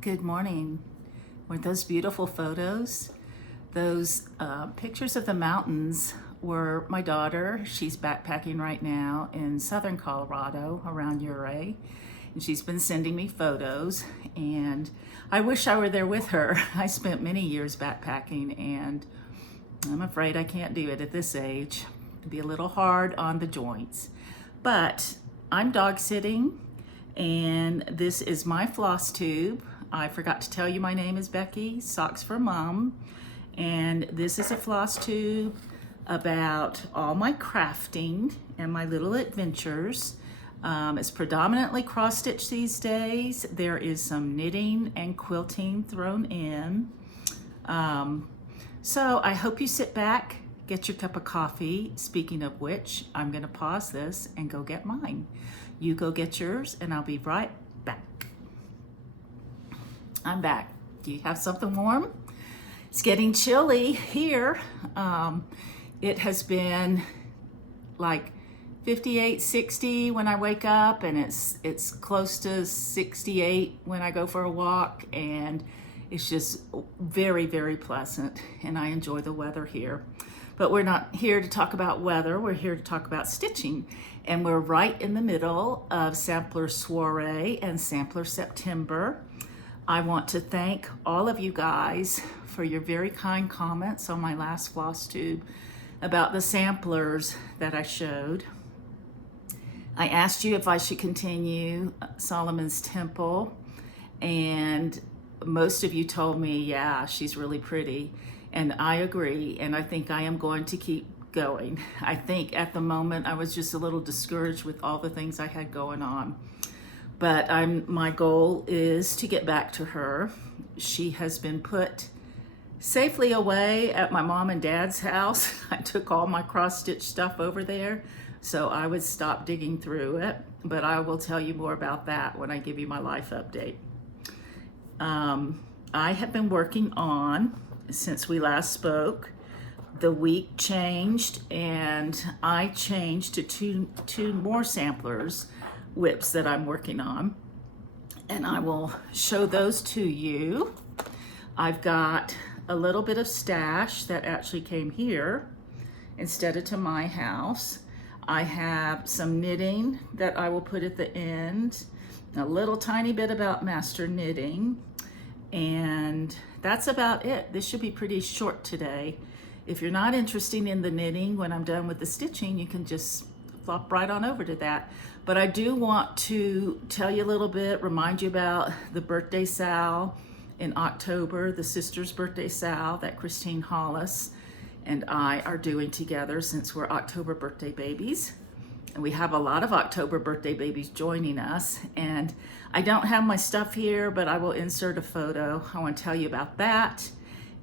Good morning. Weren't those beautiful photos? Those pictures of the mountains were my daughter. She's backpacking right now in southern Colorado around Uray, and she's been sending me photos, and I wish I were there with her. I spent many years backpacking, and I'm afraid I can't do it at this age. It'd be a little hard on the joints. But I'm dog sitting, and this is my FlossTube. I forgot to tell you my name is Becky, Socks for Mom, and this is a FlossTube about all my crafting and my little adventures. It's predominantly cross stitch these days. There is some knitting and quilting thrown in. So I hope you sit back, get your cup of coffee. Speaking of which, I'm gonna pause this and go get mine. You go get yours and I'll be right back. I'm back. Do you have something warm? It's getting chilly here. It has been like 58, 60 when I wake up, and it's close to 68 when I go for a walk, and it's just very, very pleasant, and I enjoy the weather here. But we're not here to talk about weather, we're here to talk about stitching. And we're right in the middle of Sampler Soiree and Sampler September. I want to thank all of you guys for your very kind comments on my last FlossTube about the samplers that I showed. I asked you if I should continue Solomon's Temple, and most of you told me, yeah, she's really pretty. And I agree, and I think I am going to keep going. I think at the moment I was just a little discouraged with all the things I had going on. But my goal is to get back to her. She has been put safely away at my mom and dad's house. I took all my cross-stitch stuff over there, so I would stop digging through it. But I will tell you more about that when I give you my life update. I have been working on, since we last spoke, the week changed, and I changed to two more samplers whips that I'm working on, and I will show those to you. I've got a little bit of stash that actually came here instead of to my house. I have some knitting that I will put at the end, a little tiny bit about master knitting, and that's about it. This should be pretty short today. If you're not interested in the knitting, when I'm done with the stitching, you can just flop right on over to that. But I do want to tell you a little bit, remind you about the birthday sal in October, the sister's birthday sal that Christine Hollis and I are doing together, since we're October birthday babies. And we have a lot of October birthday babies joining us. And I don't have my stuff here, but I will insert a photo. I want to tell you about that.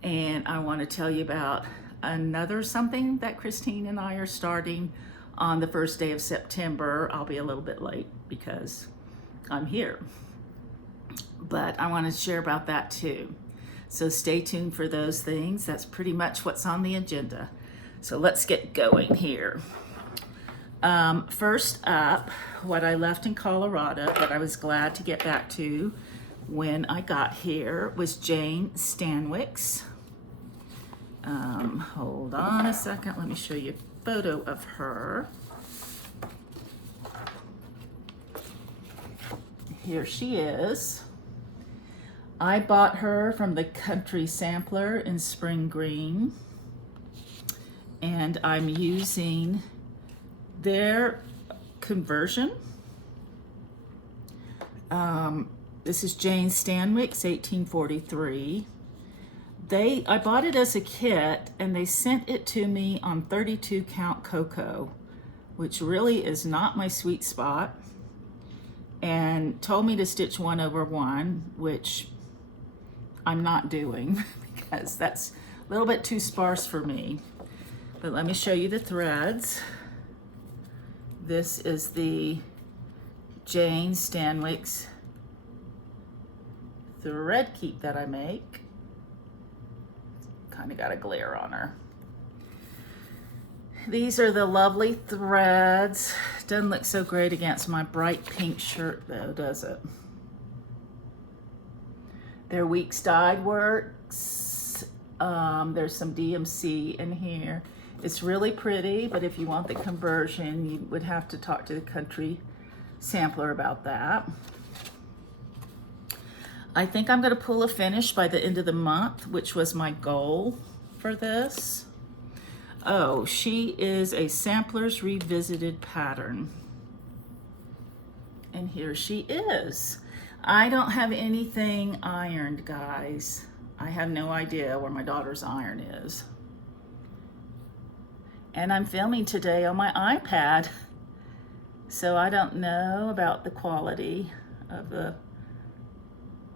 And I want to tell you about another something that Christine and I are starting on the first day of September. I'll be a little bit late because I'm here, but I want to share about that too. So stay tuned for those things. That's pretty much what's on the agenda. So let's get going here. First up, what I left in Colorado that I was glad to get back to when I got here was Jane Stanwix. Hold on a second, let me show you a photo of her. Here she is. I bought her from the Country Sampler in Spring Green, and I'm using their conversion. This is Jane Stanwix, 1843. I bought it as a kit, and they sent it to me on 32 count cocoa, which really is not my sweet spot, and told me to stitch 1/1, which I'm not doing because that's a little bit too sparse for me. But let me show you the threads. This is the Jane Stanwix thread keep that I make. Kind of got a glare on her. These are the lovely threads. Doesn't look so great against my bright pink shirt though, does it? They're Weeks Dyed Works. There's some DMC in here. It's really pretty, but if you want the conversion, you would have to talk to the country sampler about that. I think I'm gonna pull a finish by the end of the month, which was my goal for this. Oh, she is a Sampler's Revisited pattern. And here she is. I don't have anything ironed, guys. I have no idea where my daughter's iron is. And I'm filming today on my iPad, so I don't know about the quality of the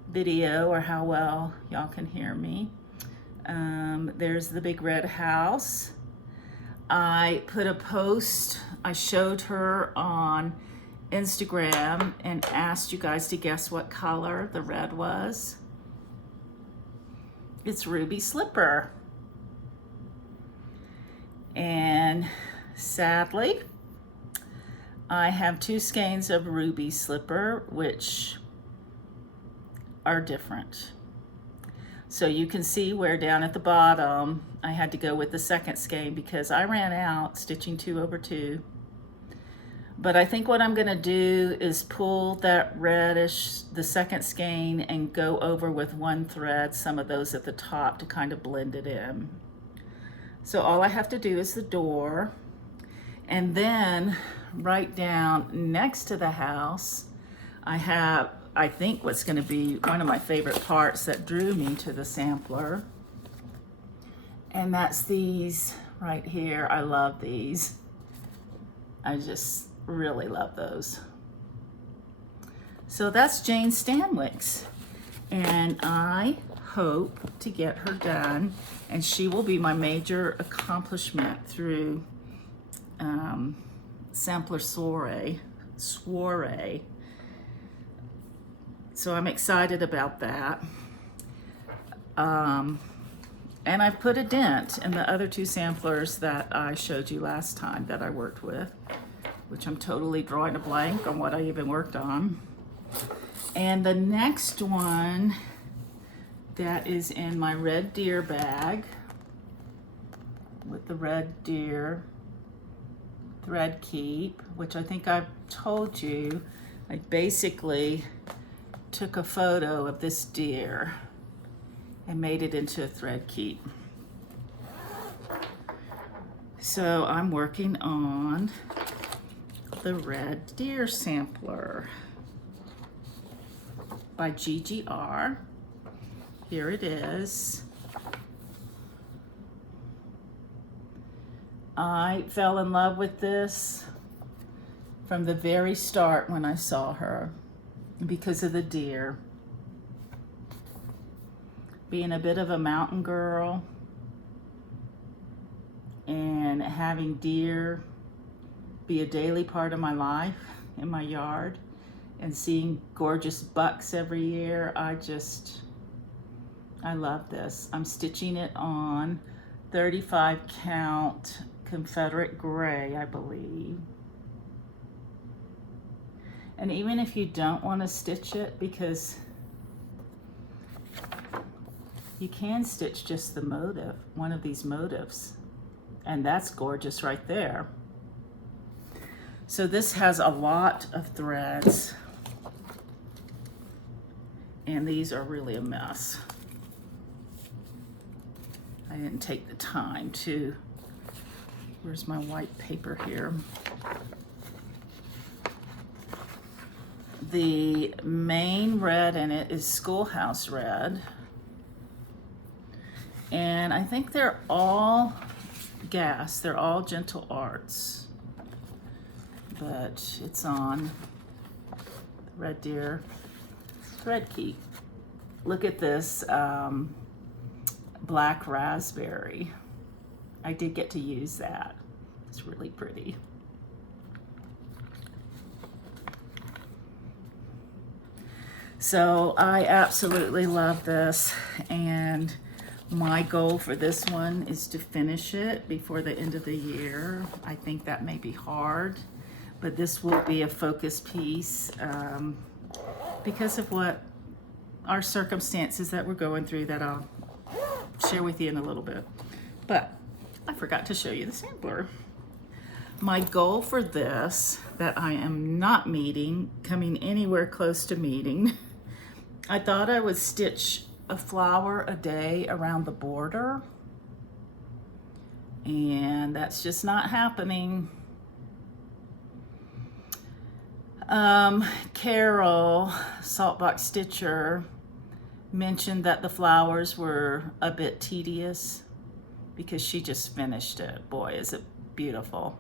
video or how well y'all can hear me. There's the big red house. I put a post, I showed her on Instagram and asked you guys to guess what color the red was. It's Ruby Slipper. And sadly, I have 2 skeins of Ruby Slipper, which are different. So you can see where down at the bottom, I had to go with the second skein because I ran out stitching 2/2. But I think what I'm gonna do is pull that reddish, the second skein, and go over with 1 thread, some of those at the top to kind of blend it in. So all I have to do is the door, and then right down next to the house, I have, I think, what's going to be one of my favorite parts that drew me to the sampler. And that's these right here. I love these. I just really love those. So that's Jane Stanwix. And I hope to get her done. And she will be my major accomplishment through Sampler Soiree. So I'm excited about that. And I've put a dent in the other 2 samplers that I showed you last time that I worked with, which I'm totally drawing a blank on what I even worked on. And the next one that is in my red deer bag with the red deer thread keep, which I think I've told you, I basically took a photo of this deer and made it into a thread keep. So I'm working on the red deer sampler by GiGi R. Here it is. I fell in love with this from the very start when I saw her because of the deer. Being a bit of a mountain girl and having deer be a daily part of my life in my yard and seeing gorgeous bucks every year, I love this. I'm stitching it on 35 count Confederate gray, I believe. And even if you don't want to stitch it, because you can stitch just the motif, one of these motifs, and that's gorgeous right there. So this has a lot of threads, and these are really a mess. I didn't take the time to, where's my white paper here? The main red in it is Schoolhouse Red. And I think they're all gas, they're all Gentle Arts. but it's on Red Deer thread keep. Look at this black raspberry. I did get to use that. It's really pretty. So I absolutely love this, and my goal for this one is to finish it before the end of the year. I think that may be hard, but this will be a focus piece because of what our circumstances that we're going through that I'll share with you in a little bit. But I forgot to show you the sampler. My goal for this, that I am not meeting, coming anywhere close to meeting, I thought I would stitch a flower a day around the border, and that's just not happening. Carol, Saltbox Stitcher, mentioned that the flowers were a bit tedious because she just finished it. Boy, is it beautiful.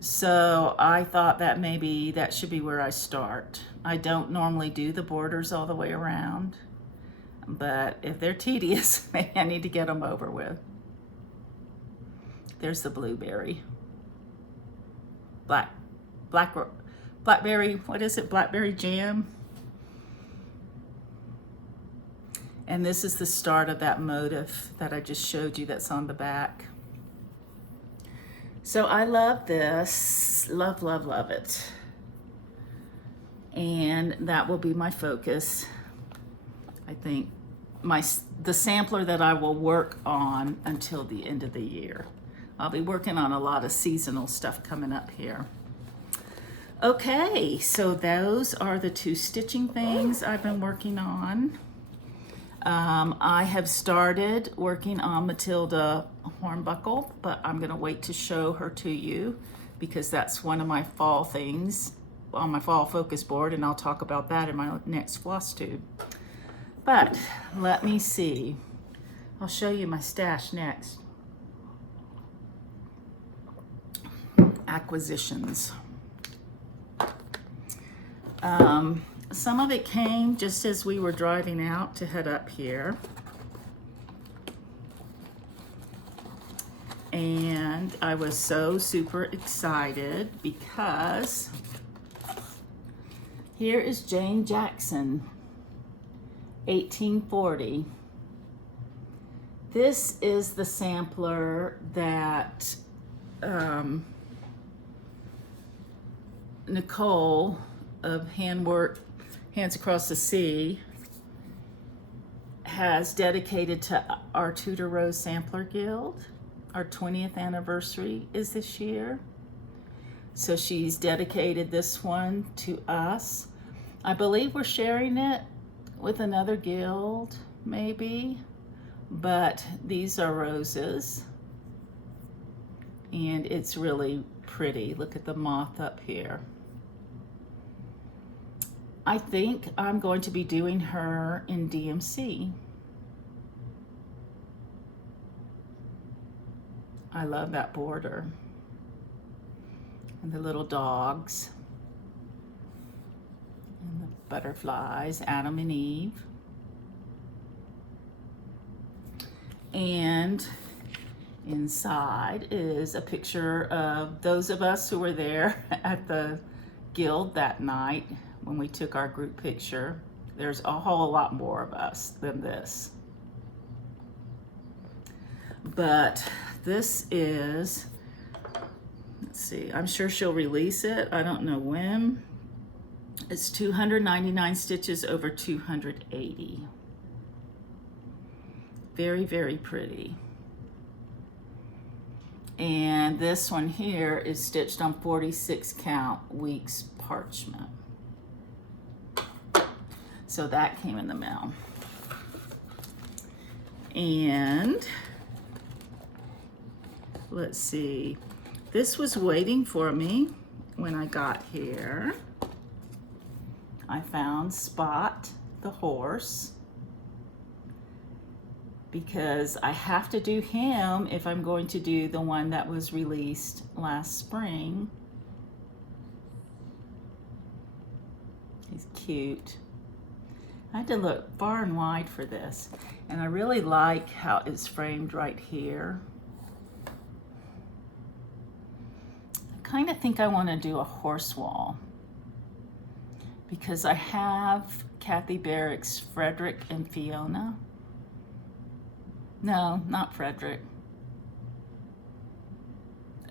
So I thought that maybe that should be where I start. I don't normally do the borders all the way around, but if they're tedious, maybe I need to get them over with. There's the blueberry. Blackberry, what is it? Blackberry jam. And this is the start of that motif that I just showed you that's on the back. So I love this, love, love, love it. And that will be my focus. I think the sampler that I will work on until the end of the year. I'll be working on a lot of seasonal stuff coming up here. Okay, so those are the two stitching things I've been working on. I have started working on Matilda Hornbuckle, but I'm gonna wait to show her to you because that's one of my fall things on my fall focus board, and I'll talk about that in my next FlossTube. But let me see. I'll show you my stash next. Acquisitions. Some of it came just as we were driving out to head up here. And I was so super excited because here is Jane Jackson, 1840. This is the sampler that Nicole of Hands Across the Sea has dedicated to our Tudor Rose Sampler Guild. Our 20th anniversary is this year. So she's dedicated this one to us. I believe we're sharing it with another guild, maybe, but these are roses. And it's really pretty. Look at the moth up here. I think I'm going to be doing her in DMC. I love that border. And the little dogs. And the butterflies, Adam and Eve. And inside is a picture of those of us who were there at the guild that night when we took our group picture. There's a whole lot more of us than this. But this is, let's see, I'm sure she'll release it. I don't know when. It's 299 stitches over 280. Very, very pretty. And this one here is stitched on 46 count weeks parchment. So that came in the mail. And let's see, this was waiting for me when I got here. I found Spot the horse because I have to do him if I'm going to do the one that was released last spring. cute. I had to look far and wide for this. And I really like how it's framed right here. I kind of think I want to do a horse wall, because I have Kathy Barrick's Frederick and Fiona. No, not Frederick.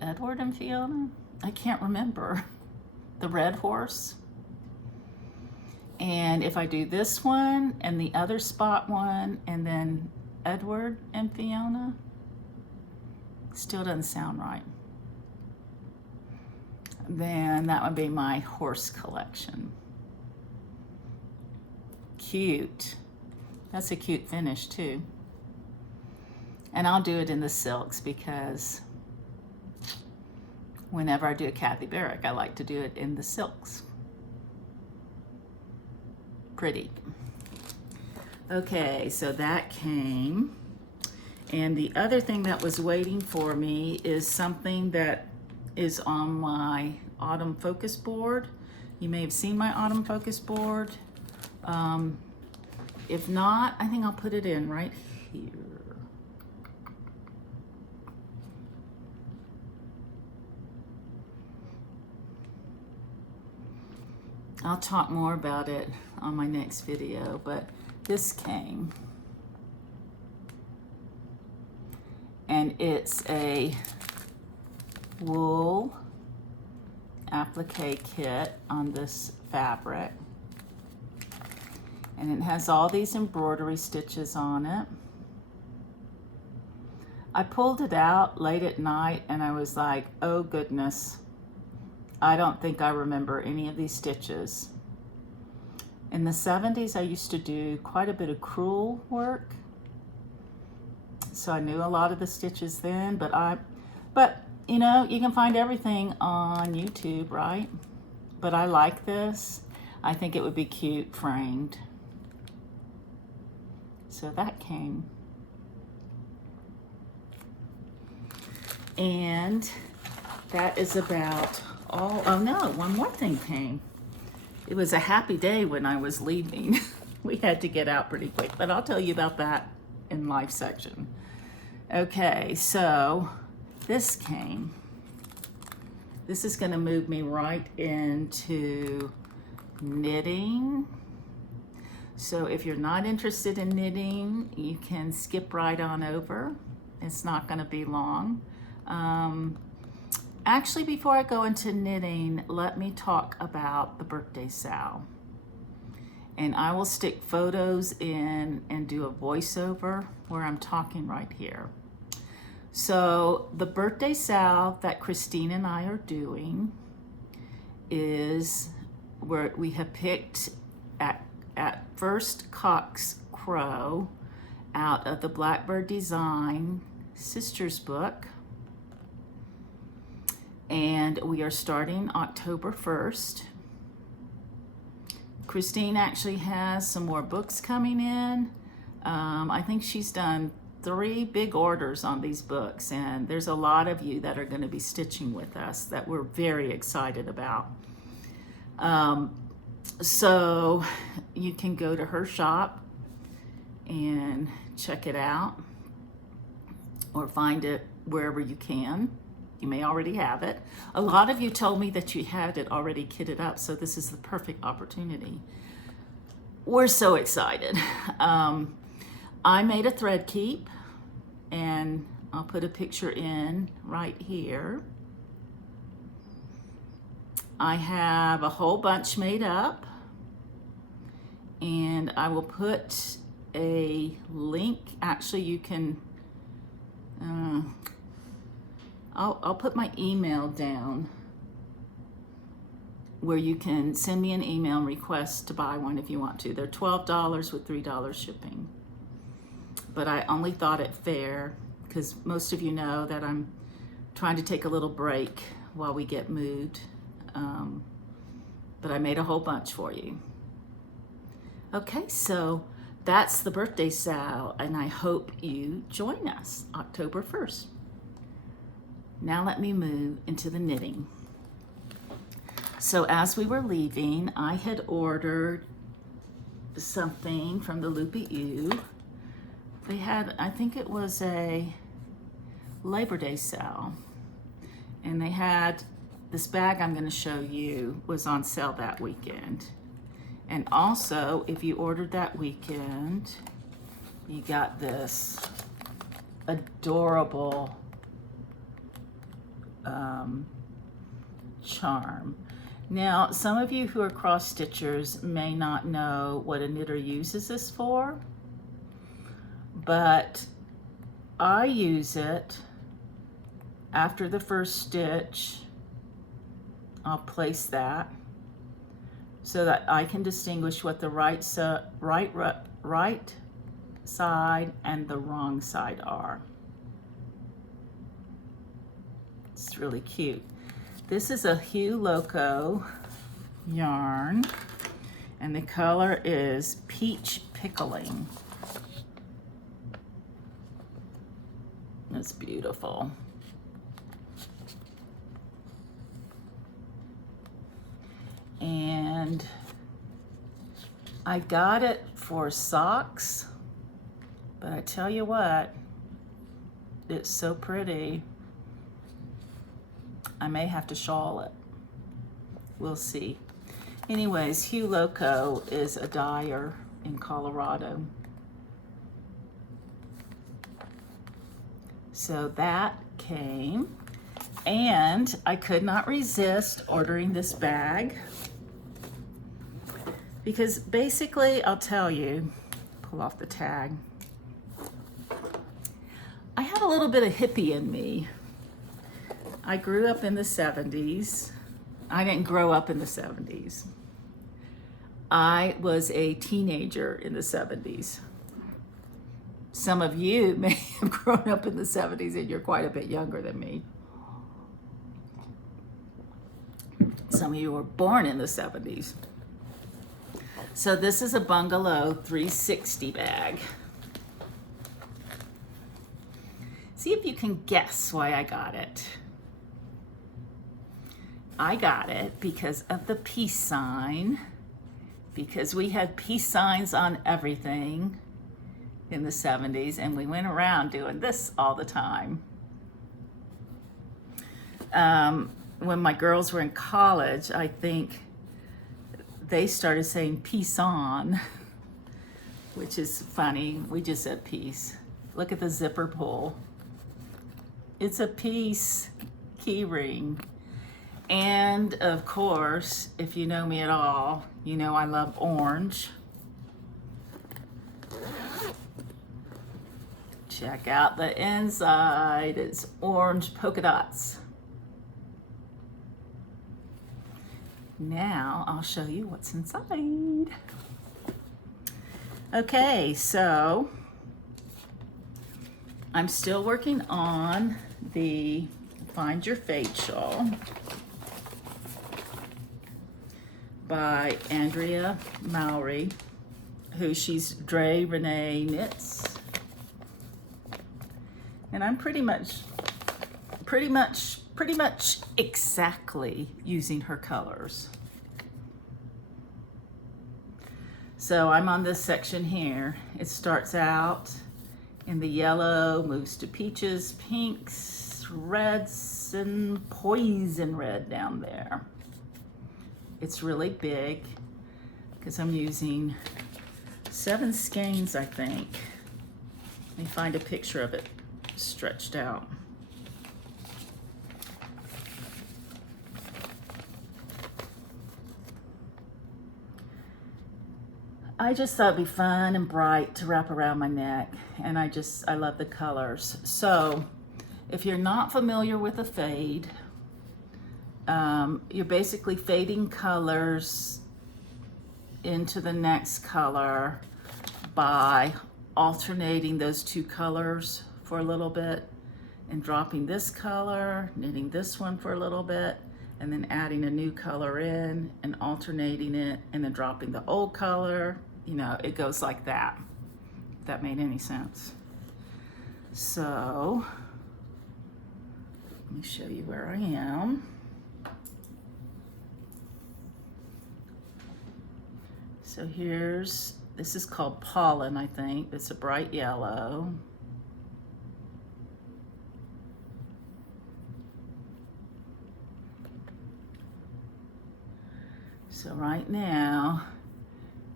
Edward and Fiona? I can't remember. The red horse. And if I do this one and the other spot one and then Edward and Fiona, still doesn't sound right. Then that would be my horse collection. Cute. That's a cute finish too. And I'll do it in the silks because whenever I do a Kathy Barrick, I like to do it in the silks. Pretty. Okay, so that came. And the other thing that was waiting for me is something that is on my autumn focus board. You may have seen my autumn focus board. If not, I think I'll put it in right here. I'll talk more about it on my next video, but this came. And it's a wool applique kit on this fabric. And it has all these embroidery stitches on it. I pulled it out late at night and I was like, oh goodness, I don't think I remember any of these stitches. In the 70s, I used to do quite a bit of crewel work. So I knew a lot of the stitches then, but you know, you can find everything on YouTube, right? But I like this. I think it would be cute framed. So that came. And that is about all. Oh no, one more thing came. It was a happy day when I was leaving. We had to get out pretty quick, but I'll tell you about that in live section. Okay, so this came. This is gonna move me right into knitting. So if you're not interested in knitting, you can skip right on over. It's not gonna be long. Actually, before I go into knitting, let me talk about the birthday sow. And I will stick photos in and do a voiceover where I'm talking right here. So the birthday sow that Christine and I are doing is where we have picked at first Cock's Crow out of the Blackbird Design Sisters book. And we are starting October 1st. Christine actually has some more books coming in. I think she's done 3 big orders on these books, and there's a lot of you that are going to be stitching with us that we're very excited about. So you can go to her shop and check it out, or find it wherever you can. You may already have it. A lot of you told me that you had it already kitted up, so this is the perfect opportunity. We're so excited. I made a thread keep, and I'll put a picture in right here. I have a whole bunch made up, and I will put a link. Actually, you can, I'll put my email down where you can send me an email and request to buy one if you want to. They're $12 with $3 shipping. But I only thought it fair because most of you know that I'm trying to take a little break while we get moved. But I made a whole bunch for you. Okay, so that's the birthday sow, and I hope you join us October 1st. Now let me move into the knitting. So as we were leaving, I had ordered something from the Loopy Ewe. They had, I think it was a Labor Day sale, and they had this bag I'm going to show you was on sale that weekend. And also, if you ordered that weekend, you got this adorable charm. Now, some of you who are cross stitchers may not know what a knitter uses this for, but I use it after the first stitch. I'll place that so that I can distinguish what the right side and the wrong side are. It's really cute. This is a Hue Loco yarn, and the color is Peach Pickling. It's beautiful. And I got it for socks, but I tell you what, it's so pretty. I may have to shawl it. We'll see. Anyways, Hue Loco is a dyer in Colorado. So that came, and I could not resist ordering this bag because basically, I'll tell you, pull off the tag. I have a little bit of hippie in me. I grew up in the 70s. I didn't grow up in the 70s. I was a teenager in the 70s. Some of you may have grown up in the 70s and you're quite a bit younger than me. Some of you were born in the 70s. So this is a Bungalow 360 bag. See if you can guess why I got it. I got it because of the peace sign, because we had peace signs on everything in the 70s, and we went around doing this all the time. When my girls were in college, I think they started saying peace on, which is funny. We just said peace. Look at the zipper pull. It's a peace key ring. And of course, if you know me at all, you know I love orange. Check out the inside. It's orange polka dots. Now I'll show you what's inside. Okay, so I'm still working on the Find Your Fade shawl by Andrea Mowry, who she's Dre Renee Knits. And I'm pretty much exactly using her colors. So I'm on this section here. It starts out in the yellow, moves to peaches, pinks, reds, and poison red down there. It's really big because I'm using 7 skeins, I think. Let me find a picture of it stretched out. I just thought it'd be fun and bright to wrap around my neck, and I love the colors. So if you're not familiar with a fade, you're basically fading colors into the next color by alternating those 2 colors for a little bit and dropping this color, knitting this one for a little bit, and then adding a new color in and alternating it and then dropping the old color. You know, it goes like that, if that made any sense. So let me show you where I am. So this is called Pollen, I think. It's a bright yellow. So right now,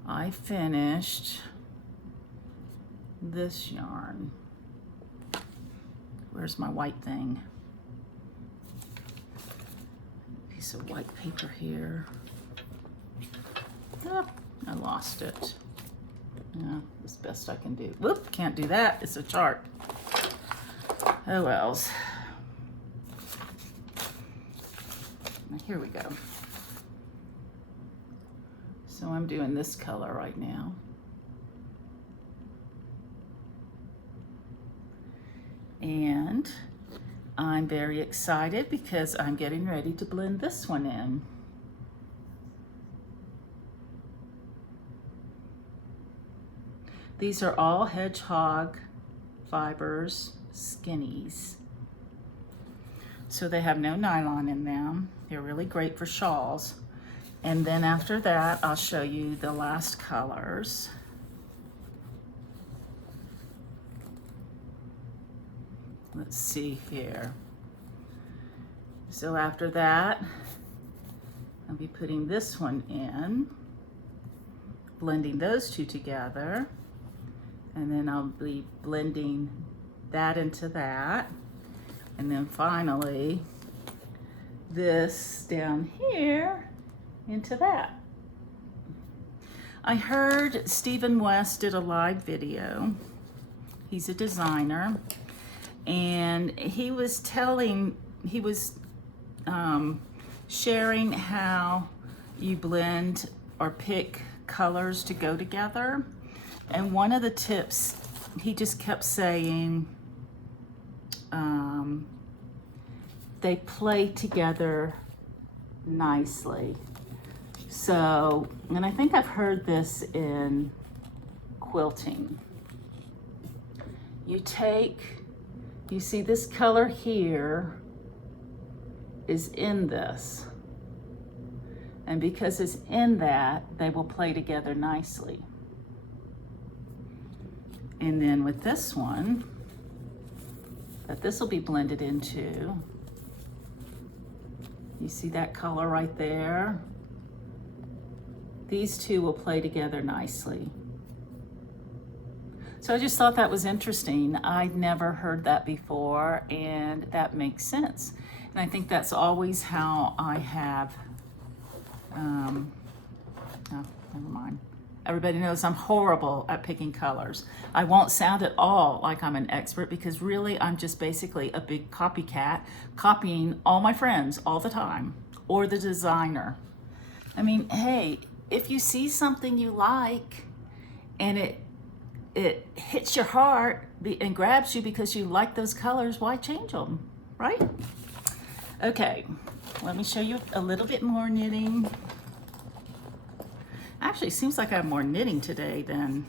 I finished this yarn. Where's my white thing? Piece of white paper here. Oh, I lost it. Yeah, as best I can do. Whoop, can't do that. It's a chart. Oh wells. Now, here we go. So I'm doing this color right now. And I'm very excited because I'm getting ready to blend this one in. These are all Hedgehog Fibers Skinnies. So they have no nylon in them. They're really great for shawls. And then after that, I'll show you the last colors. Let's see here. So after that, I'll be putting this one in, blending those two together, and then I'll be blending that into that, and then finally this down here into that. I heard Stephen West did a live video. He's a designer, and he was sharing how you blend or pick colors to go together. And one of the tips, he just kept saying, they play together nicely. So, and I think I've heard this in quilting. You see this color here is in this. And because it's in that, they will play together nicely. And then with this one, that this will be blended into, you see that color right there? These two will play together nicely. So I just thought that was interesting. I'd never heard that before, and that makes sense. And I think that's always how I have, oh, never mind. Everybody knows I'm horrible at picking colors. I won't sound at all like I'm an expert because really I'm just basically a big copycat, copying all my friends all the time, or the designer. I mean, hey, if you see something you like and it hits your heart and grabs you because you like those colors, why change them, right? Okay, let me show you a little bit more knitting. Actually, it seems like I have more knitting today than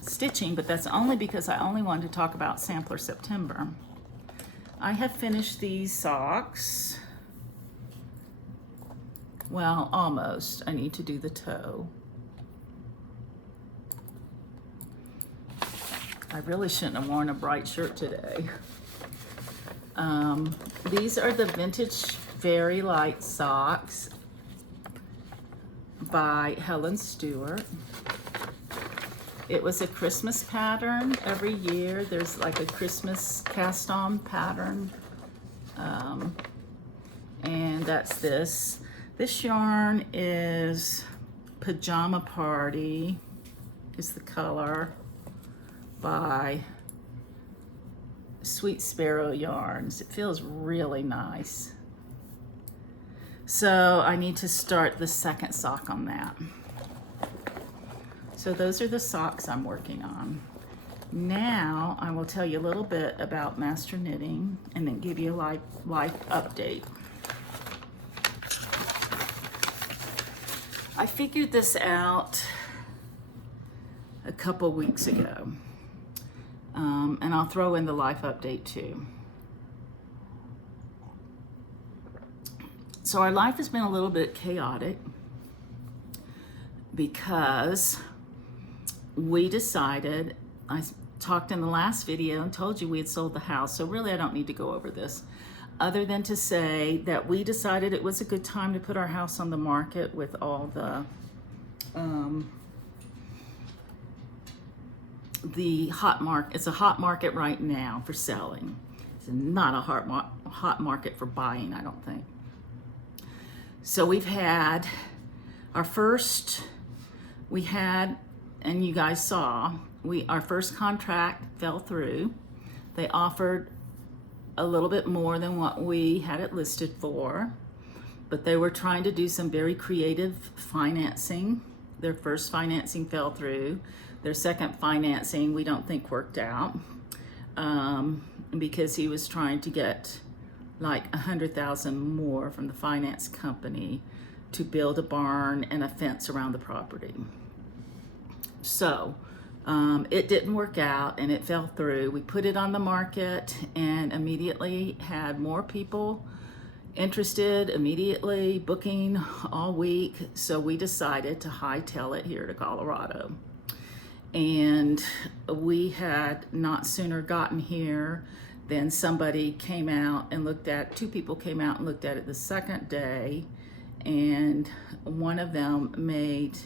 stitching, but that's only because I only wanted to talk about Sampler September. I have finished these socks. Well, almost. I need to do the toe. I really shouldn't have worn a bright shirt today. These are the Vintage Very Light socks by Helen Stewart. It was a Christmas pattern. Every year there's like a Christmas cast on pattern. And that's this. This yarn is Pajama Party, is the color, by Sweet Sparrow Yarns. It feels really nice. So I need to start the second sock on that. So those are the socks I'm working on. Now I will tell you a little bit about Master Knitting and then give you a life update. I figured this out a couple weeks ago, and I'll throw in the life update too. So our life has been a little bit chaotic. because we decided, I talked in the last video and told you we had sold the house, so really I don't need to go over this, other than to say that we decided it was a good time to put our house on the market with all the hot market. It's a hot market right now for selling. It's not a hot market for buying, I don't think. So we've had our first, and you guys saw, our first contract fell through. They offered a little bit more than what we had it listed for, but they were trying to do some very creative financing. Their first financing fell through. Their second financing we don't think worked out because he was trying to get like $100,000 more from the finance company to build a barn and a fence around the property. So it didn't work out and it fell through. We put it on the market and immediately had more people interested, immediately booking all week. So we decided to hightail it here to Colorado. And we had not sooner gotten here than somebody came out and looked at, two people came out and looked at it the second day, and one of them made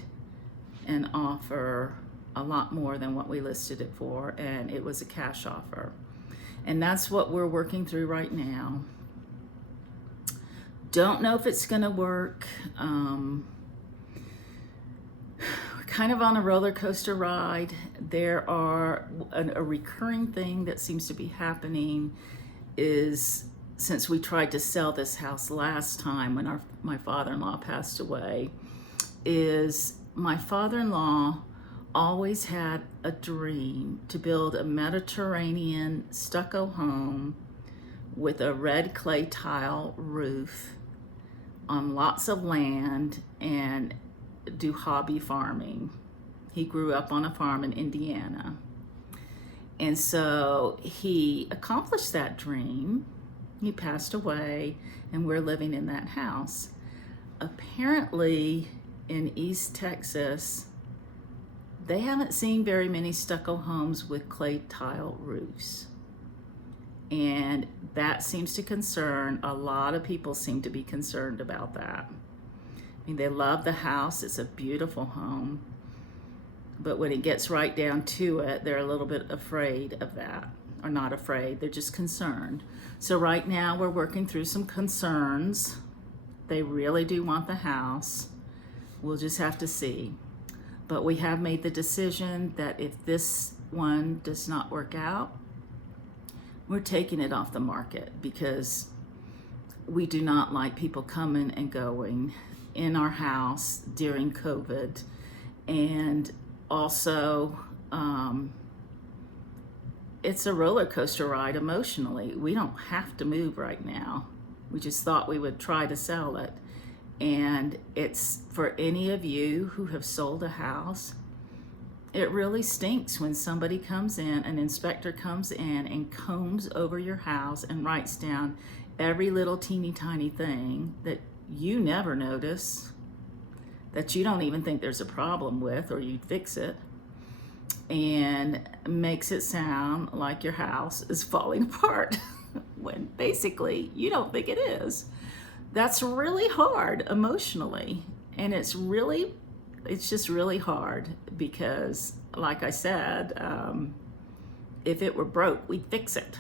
an offer a lot more than what we listed it for, and it was a cash offer. And that's what we're working through right now. Don't know if it's gonna work. Kind of on a roller coaster ride. There are a recurring thing that seems to be happening is, since we tried to sell this house last time when my father-in-law passed away, is my father-in-law always had a dream to build a Mediterranean stucco home with a red clay tile roof on lots of land and do hobby farming. He grew up on a farm in Indiana. And so he accomplished that dream. He passed away and we're living in that house. Apparently in East Texas, they haven't seen very many stucco homes with clay tile roofs. And that seems to concern, a lot of people seem to be concerned about that. I mean, they love the house, it's a beautiful home, but when it gets right down to it, they're a little bit afraid of that, or not afraid, they're just concerned. So right now we're working through some concerns. They really do want the house. We'll just have to see. But we have made the decision that if this one does not work out, we're taking it off the market because we do not like people coming and going in our house during COVID. And also, it's a roller coaster ride emotionally. We don't have to move right now. We just thought we would try to sell it. And it's for any of you who have sold a house, it really stinks when somebody comes in, an inspector comes in and combs over your house and writes down every little teeny tiny thing that you never notice, that you don't even think there's a problem with, or you'd fix it, and makes it sound like your house is falling apart when basically you don't think it is. That's really hard emotionally, and it's just really hard because, like I said, if it were broke, we'd fix it.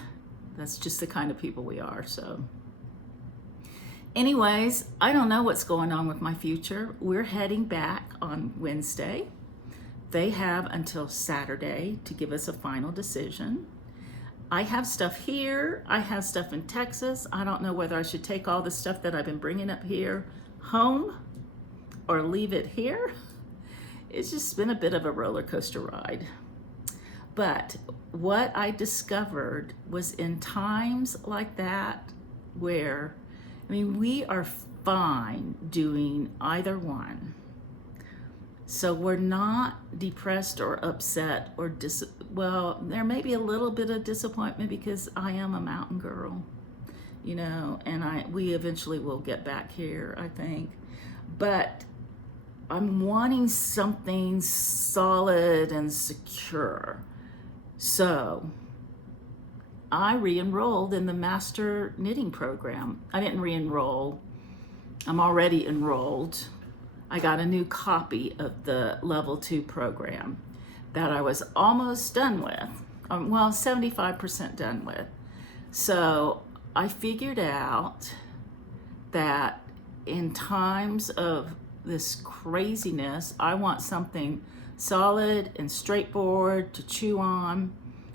That's just the kind of people we are. So anyways, I don't know what's going on with my future. We're heading back on Wednesday. They have until Saturday to give us a final decision. I have stuff here. I have stuff in Texas. I don't know whether I should take all the stuff that I've been bringing up here home or leave it here. It's just been a bit of a roller coaster ride. But what I discovered was in times like that where, I mean, we are fine doing either one. So we're not depressed or upset or well, there may be a little bit of disappointment because I am a mountain girl, you know, and we eventually will get back here, I think. But I'm wanting something solid and secure. So I re-enrolled in the master knitting program. I didn't re-enroll, I'm already enrolled. I got a new copy of the level 2 program that I was almost done with. Well, 75% done with. So I figured out that in times of this craziness, I want something solid and straightforward to chew on,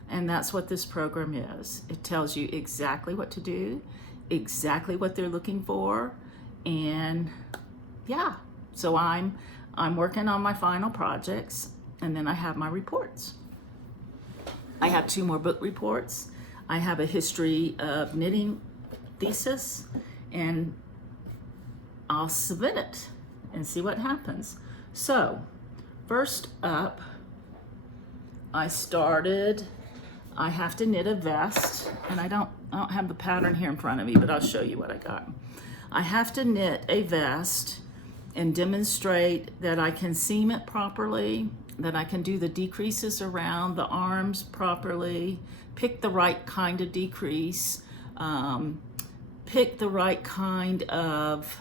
and that's what this program is. It tells you exactly what to do, exactly what they're looking for, and yeah. So I'm working on my final projects, and then I have my reports. I have 2 more book reports. I have a history of knitting thesis, and I'll submit it and see what happens. So first up, I have to knit a vest, and I don't have the pattern here in front of me, but I'll show you what I got. I have to knit a vest and demonstrate that I can seam it properly, that I can do the decreases around the arms properly, pick the right kind of decrease, pick the right kind of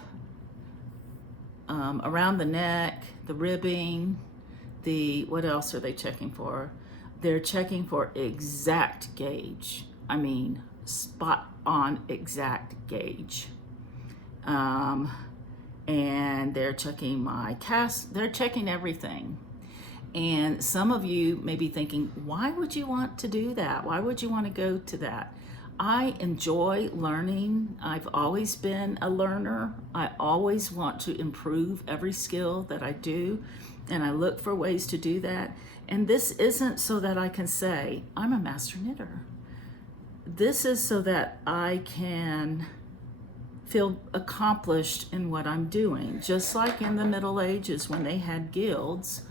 around the neck, the ribbing, what else are they checking for? They're checking for exact gauge. I mean, spot on exact gauge. And they're checking my cast, they're checking everything. And some of you may be thinking, why would you want to do that? Why would you want to go to that? I enjoy learning. I've always been a learner. I always want to improve every skill that I do, and I look for ways to do that. And this isn't so that I can say, I'm a master knitter. This is so that I can feel accomplished in what I'm doing. Just like in the Middle Ages when they had guilds,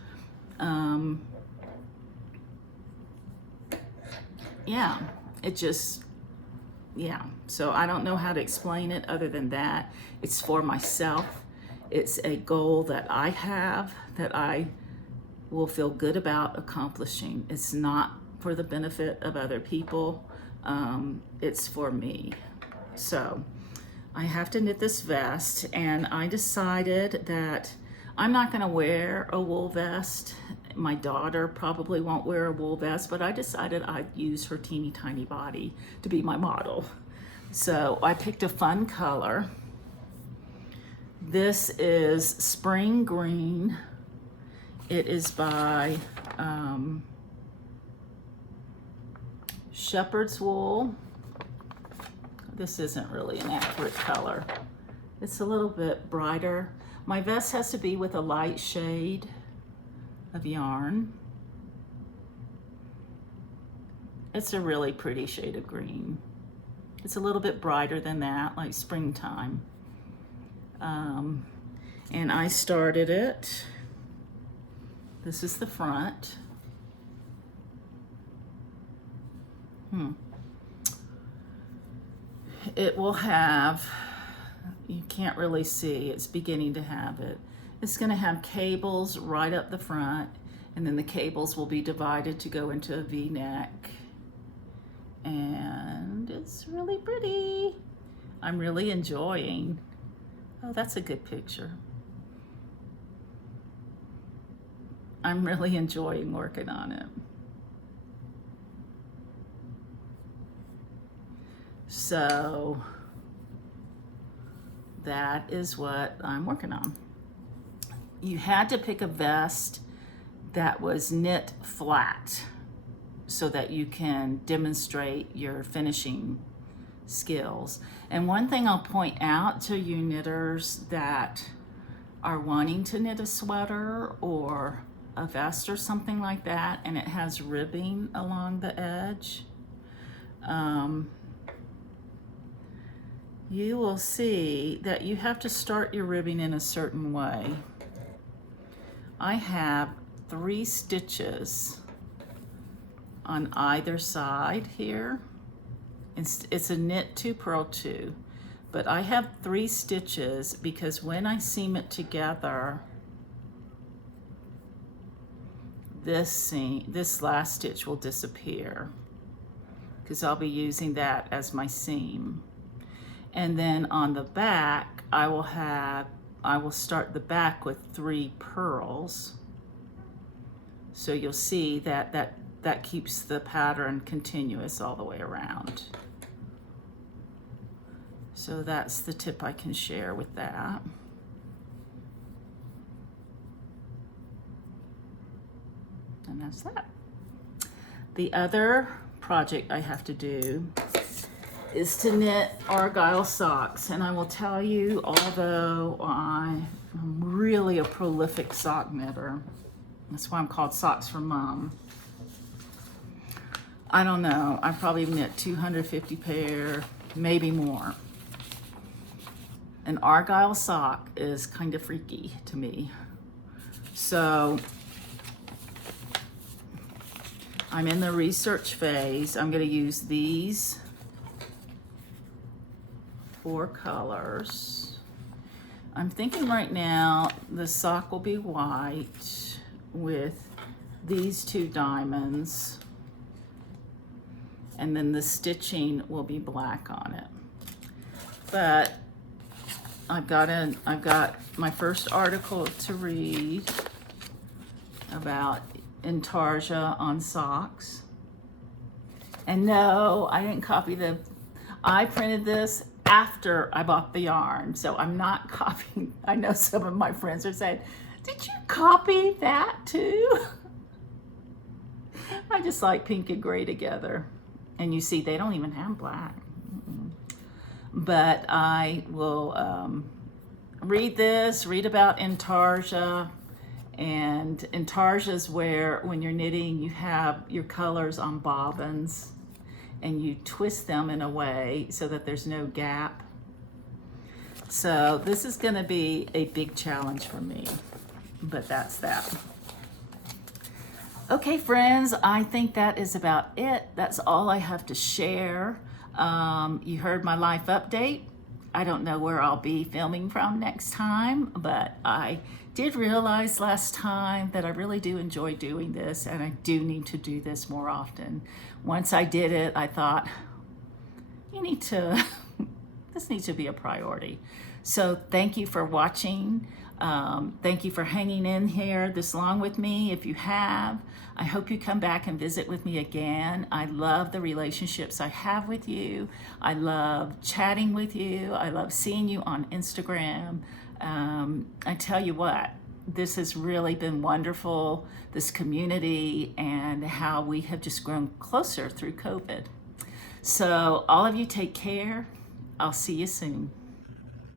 so I don't know how to explain it other than that. It's for myself. It's a goal that I have that I will feel good about accomplishing. It's not for the benefit of other people. It's for me. So I have to knit this vest, and I decided that I'm not going to wear a wool vest. My daughter probably won't wear a wool vest, but I decided I'd use her teeny tiny body to be my model. So I picked a fun color. This is Spring Green. It is by Shepherd's Wool. This isn't really an accurate color. It's a little bit brighter. My vest has to be with a light shade of yarn. It's a really pretty shade of green. It's a little bit brighter than that, like springtime. And I started it. This is the front. It will have, you can't really see, it's beginning to have it. It's going to have cables right up the front, and then the cables will be divided to go into a V-neck. And it's really pretty. I'm really enjoying. Oh, that's a good picture. I'm really enjoying working on it. So that is what I'm working on. You had to pick a vest that was knit flat so that you can demonstrate your finishing skills. And one thing I'll point out to you knitters that are wanting to knit a sweater or a vest or something like that, and it has ribbing along the edge, you will see that you have to start your ribbing in a certain way. I have 3 stitches on either side here. It's a knit 2 purl 2, but I have 3 stitches because when I seam it together, this last stitch will disappear because I'll be using that as my seam. And then on the back, I will start the back with 3 pearls. So you'll see that keeps the pattern continuous all the way around. So that's the tip I can share with that. And that's that. The other project I have to do is to knit Argyle socks. And I will tell you, although I'm really a prolific sock knitter, that's why I'm called Socks for Mom. I don't know, I probably knit 250 pair, maybe more. An Argyle sock is kind of freaky to me. So I'm in the research phase. I'm going to use these 4 colors. I'm thinking right now the sock will be white with these 2 diamonds, and then the stitching will be black on it. But I've got my first article to read about intarsia on socks. And no, I didn't copy I printed this after I bought the yarn, so I'm not copying. I know some of my friends are saying, did you copy that too? I just like pink and gray together. And you see, they don't even have black. But I will read about intarsia. And intarsia is where, when you're knitting, you have your colors on bobbins and you twist them in a way so that there's no gap. So this is going to be a big challenge for me, but that's that. Okay, friends, I think that is about it. That's all I have to share. You heard my life update. I don't know where I'll be filming from next time, but I did realize last time that I really do enjoy doing this, and I do need to do this more often. Once I did it, I thought, this needs to be a priority. So thank you for watching. Thank you for hanging in here this long with me. If you have, I hope you come back and visit with me again. I love the relationships I have with you. I love chatting with you. I love seeing you on Instagram. I tell you what, this has really been wonderful, this community, and how we have just grown closer through COVID. So all of you take care. I'll see you soon.